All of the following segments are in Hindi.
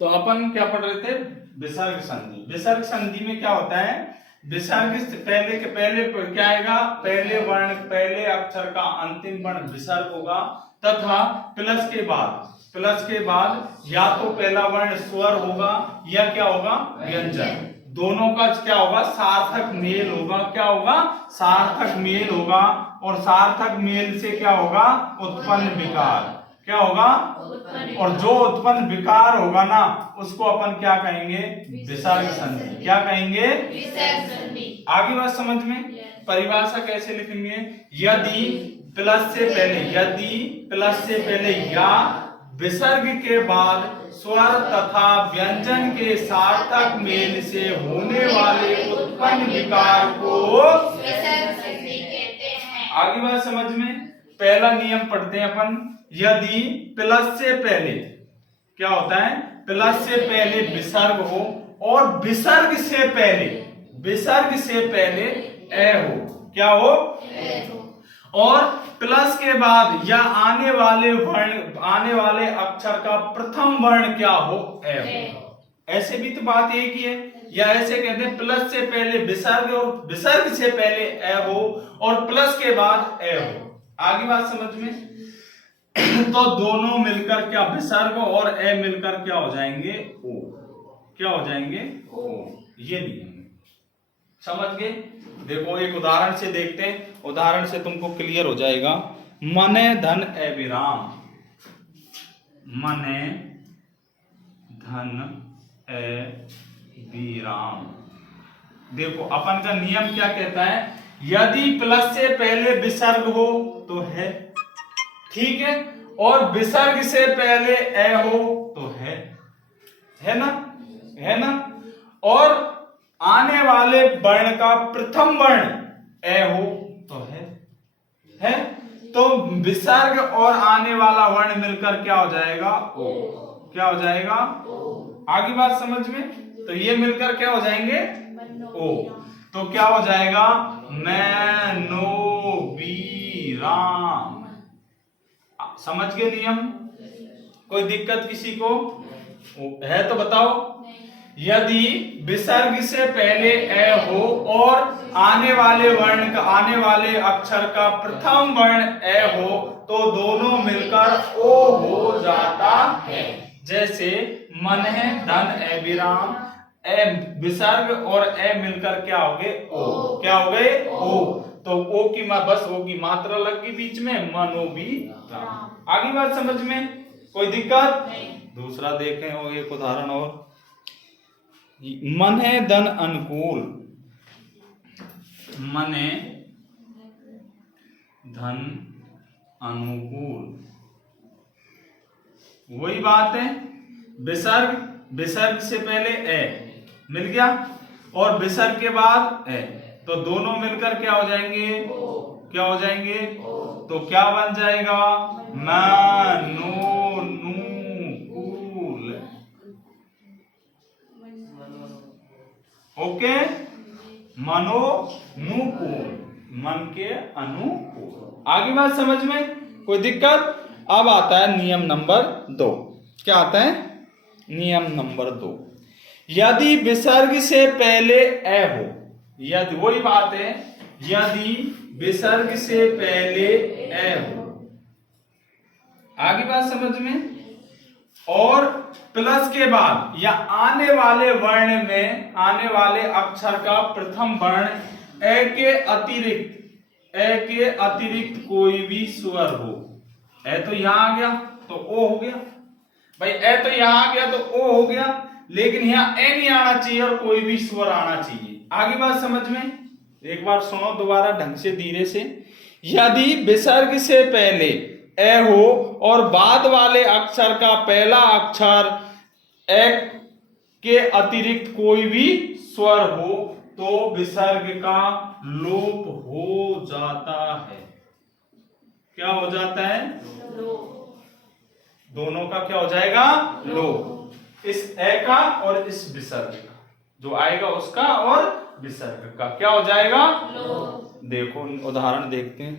तो अपन क्या पढ़ रहे थे, विसर्ग संधि। विसर्ग संधि में क्या होता है, विसर्ग से पहले के पहले क्या आएगा, पहले वर्ण पहले अक्षर का अंतिम वर्ण विसर्ग होगा तथा प्लस के बाद या तो पहला वर्ण स्वर होगा या क्या होगा, व्यंजन। दोनों का क्या होगा, सार्थक मेल होगा। क्या होगा, सार्थक मेल होगा। और सार्थक मेल से क्या होगा, उत्पन्न विकार। क्या होगा, और जो उत्पन्न विकार होगा ना उसको अपन क्या कहेंगे, विसर्ग संधि। क्या कहेंगे, विसर्ग संधि। आगे बात समझ में, परिभाषा कैसे लिखेंगे, यदि प्लस से पहले या विसर्ग के बाद स्वर तथा व्यंजन के सार्थक मेल से होने वाले उत्पन्न विकार को विसर्ग संधि कहते हैं। आगे बात समझ में, पहला नियम पढ़ते हैं अपन। यदि प्लस से पहले क्या होता है, प्लस से पहले विसर्ग हो और विसर्ग से पहले ए हो। क्या हो, और प्लस के बाद या आने वाले अक्षर का प्रथम वर्ण क्या हो, ए हो। ऐसे भी तो बात एक ही है, या ऐसे कहते हैं प्लस से पहले विसर्ग और विसर्ग से पहले ए हो और प्लस के बाद ए हो। आगे बात समझ में, तो दोनों मिलकर क्या, विसर्ग और ए मिलकर क्या हो जाएंगे, ओ। क्या हो जाएंगे, ओ। ये नियम समझ गए। देखो एक उदाहरण से देखते हैं, उदाहरण से तुमको क्लियर हो जाएगा। मने धन ए विराम, मने धन ए विराम। देखो अपन का नियम क्या कहता है, यदि प्लस से पहले विसर्ग हो तो है, ठीक है, और विसर्ग से पहले ए हो तो है ना, और आने वाले वर्ण का प्रथम वर्ण ए हो तो है, तो विसर्ग और आने वाला वर्ण मिलकर क्या हो जाएगा, ओ। क्या हो जाएगा, ओ। आगे बात समझ में, तो ये मिलकर क्या हो जाएंगे, ओ। तो क्या हो जाएगा, मैनो विराम। समझ गए नियम, कोई दिक्कत किसी को है तो बताओ। यदि विसर्ग से पहले ए हो और आने वाले अक्षर का प्रथम वर्ण ए हो तो दोनों मिलकर ओ हो जाता है। जैसे मन है धन ए विराम, ए विसर्ग और ए मिलकर क्या हो गए, ओ। क्या हो गए, ओ। तो ओ की बस ओ की मात्रा लग गई बीच में, मनो भी राम। आगे बात समझ में, कोई दिक्कत नहीं। दूसरा देखें, और एक उदाहरण और, मन है धन अनुकूल, मने धन अनुकूल। वही बात है, विसर्ग से पहले ए मिल गया और विसर्ग के बाद ए, तो दोनों मिलकर क्या हो जाएंगे, क्या हो जाएंगे, तो क्या बन जाएगा, मनोनुकूल। ओके, मनोनुकूल, मन के अनुकूल। आगे बात समझ में, कोई दिक्कत। अब आता है नियम नंबर 2। क्या आता है, नियम नंबर 2, यदि विसर्ग से पहले ए हो, यदि वही बात है, यदि विसर्ग से पहले ए हो, आगे बात समझ में, और प्लस के बाद या आने वाले वर्ण में आने वाले अक्षर का प्रथम वर्ण ए के अतिरिक्त कोई भी स्वर हो। ए तो यहां आ गया तो ओ हो गया भाई, ए तो यहां आ गया तो ओ हो गया, लेकिन यहां ए नहीं आना चाहिए और कोई भी स्वर आना चाहिए। आगे बात समझ में, एक बार सुनो दोबारा ढंग से धीरे से। यदि विसर्ग से पहले ए हो और बाद वाले अक्षर का पहला अक्षर ए के अतिरिक्त कोई भी स्वर हो तो विसर्ग का लोप हो जाता है। क्या हो जाता है, दोनों का क्या हो जाएगा, लोप। इस ए का और इस विसर्ग का जो आएगा उसका और विसर्ग का क्या हो जाएगा, लोप। देखो उदाहरण देखते हैं।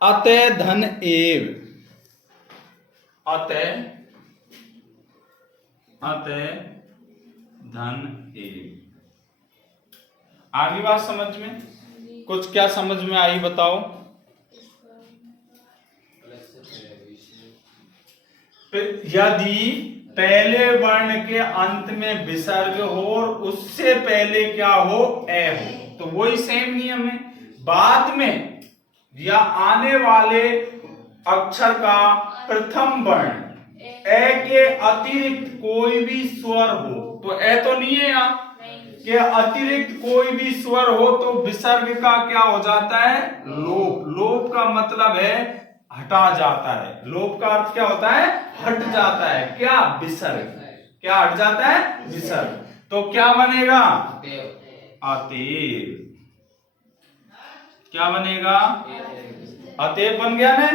अतः धन एव, अतः अतः धन ए। आगे बात समझ में, कुछ क्या समझ में आई बताओ। यदि पहले वर्ण के अंत में विसर्ग हो और उससे पहले क्या हो, ए हो, तो वही सेम नियम है। बाद में या आने वाले अक्षर का प्रथम वर्ण ए के अतिरिक्त कोई भी स्वर हो, तो ए तो नहीं है यहाँ के अतिरिक्त कोई भी स्वर हो तो विसर्ग का क्या हो जाता है, लोप। लोप का मतलब है हटा जाता है। लोप का अर्थ क्या होता है, हट जाता है। क्या, विसर्ग। क्या हट जाता है, विसर्ग। तो क्या बनेगा, अतेव। क्या बनेगा, अतेव बन गया ना।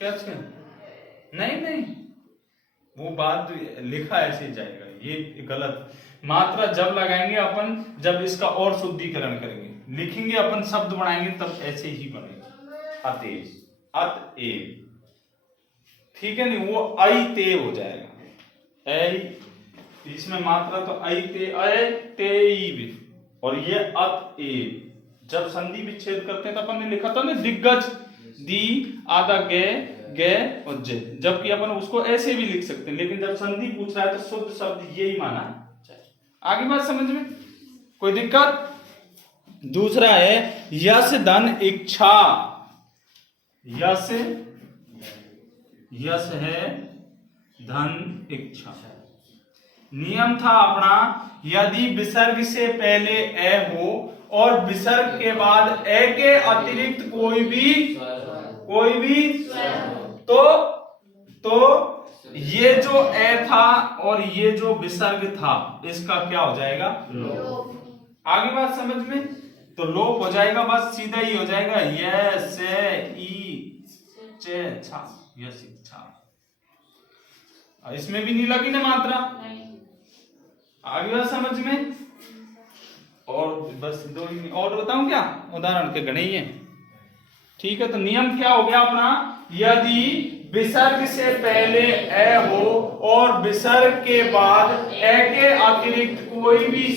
क्या नहीं, वो बात लिखा ऐसे जाएगा, ये गलत। मात्रा जब लगाएंगे अपन, जब इसका और शुद्धिकरण करेंगे, लिखेंगे अपन, शब्द बनाएंगे, तब ऐसे ही बनेगा। अतेव, अतएव, ठीक है नहीं, वो अइतेव हो जाएगा। इसमें मात्रा तो अइतेव, और ये अतएव। जब संधि विच्छेद करते हैं तो अपन ने लिखा था ना, दिग्गज दी आधा गे और जे, जबकि अपन उसको ऐसे भी लिख सकते हैं, लेकिन जब संधि पूछ रहा है तो शुद्ध शब्द यही माना चाहिए। आगे बात समझ में, कोई दिक्कत। दूसरा है यश धन इच्छा। यश है धन इच्छा। नियम था अपना, यदि विसर्ग से पहले ए हो और विसर्ग के बाद ए के अतिरिक्त कोई भी तो ये जो ए था और ये जो विसर्ग था, इसका क्या हो जाएगा, लोप। आगे बात समझ में, तो लोप हो जाएगा, बस सीधा ही हो जाएगा। ये से ई चे छा, ये शिक्षा। इसमें भी नहीं लगी ना मात्रा। आगे बात समझ में, और बस दो ही और बताऊं क्या, उदाहरण के गणे ही है, ठीक है। तो नियम क्या हो गया अपना, यदि विसर्ग से पहले ए हो और विसर्ग के बाद ए के अतिरिक्त कोई भी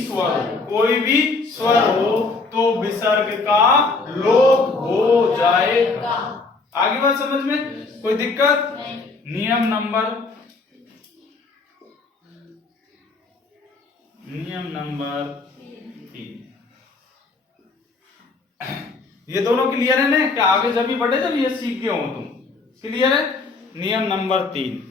स्वर हो तो विसर्ग का लोप हो जाएगा। आगे बात समझ में, कोई दिक्कत। नियम नंबर 3। ये दोनों क्लियर है ना, क्या आगे जब भी बढ़े जब ये सीख गए हो तुम, क्लियर है। नियम नंबर 3,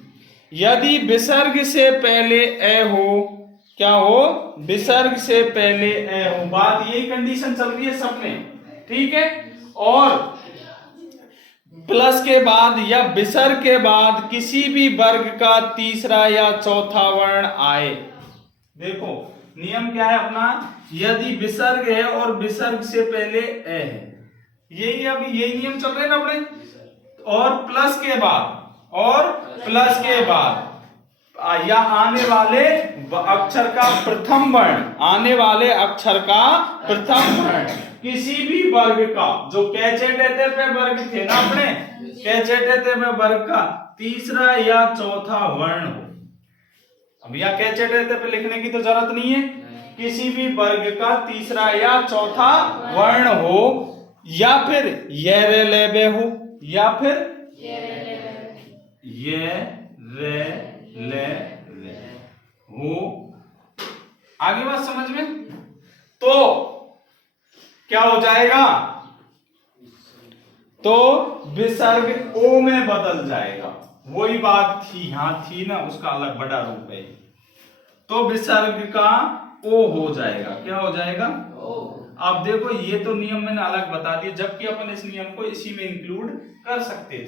यदि विसर्ग से पहले ए हो, क्या हो, विसर्ग से पहले ए हो, बात यही कंडीशन चल रही है सब में, ठीक है। और प्लस के बाद या विसर्ग के बाद किसी भी वर्ग का तीसरा या चौथा वर्ण आए। देखो नियम क्या है अपना, यदि विसर्ग है और विसर्ग से पहले ए है, यही अभी यही नियम चल रहे हैं ना अपने। और प्लस के बाद या आने वाले अक्षर का प्रथम वर्ण, किसी भी वर्ग का, जो कैचेटेटे पे वर्ग थे ना अपने, कैचेटेटे पे वर्ग का तीसरा या चौथा वर्ण हो। अब यहाँ कैचेटेटे पे लिखने की तो जरूरत नहीं है, किसी भी वर्ग का तीसरा या चौथा वर्ण हो, या फिर ये रे ले बे हो, या फिर ये रे ले हो। आगे बात समझ में, तो क्या हो जाएगा, तो विसर्ग ओ में बदल जाएगा। वही बात थी यहां थी ना, उसका अलग बड़ा रूप है। तो विसर्ग का ओ हो जाएगा। क्या हो जाएगा, ओ। अब देखो ये तो नियम मैंने अलग बता दिया, जबकि अपन इस नियम को इसी में इंक्लूड कर सकते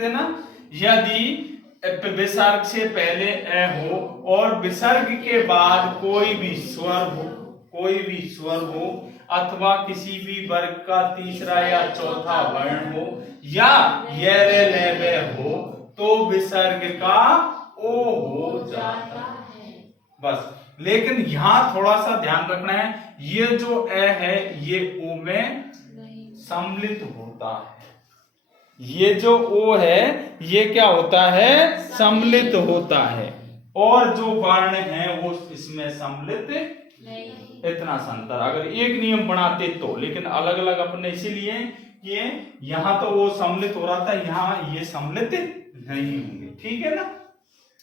थे ना। यदि विसर्ग से पहले ए हो और विसर्ग के बाद कोई भी स्वर हो अथवा किसी भी वर्ग का तीसरा या चौथा वर्ण हो, या ये रे ले बे हो, तो विसर्ग का ओ हो जाता है, बस। लेकिन यहां थोड़ा सा ध्यान रखना है, ये जो ए है ये ओ में सम्मिलित होता है, ये जो ओ है ये क्या होता है, सम्मिलित होता है, और जो वर्ण है वो इसमें सम्मिलित नहीं। इतना सा अंतर, अगर एक नियम बनाते तो, लेकिन अलग अलग अपने इसीलिए कि यहां तो वो सम्मिलित हो रहा था, यहां ये सम्मिलित नहीं होंगे, ठीक है ना।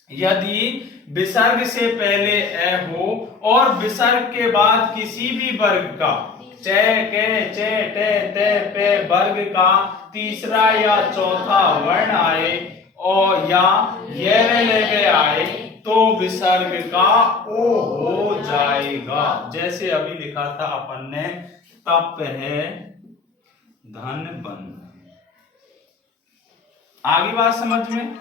यदि विसर्ग से पहले ए हो और विसर्ग के बाद किसी भी वर्ग का चे के चे टे ते पे वर्ग का तीसरा या चौथा वर्ण आए और या ये ले आए तो विसर्ग का ओ हो जाएगा। जैसे अभी लिखा था अपन ने, तप है धन बन। आगे बात समझ में।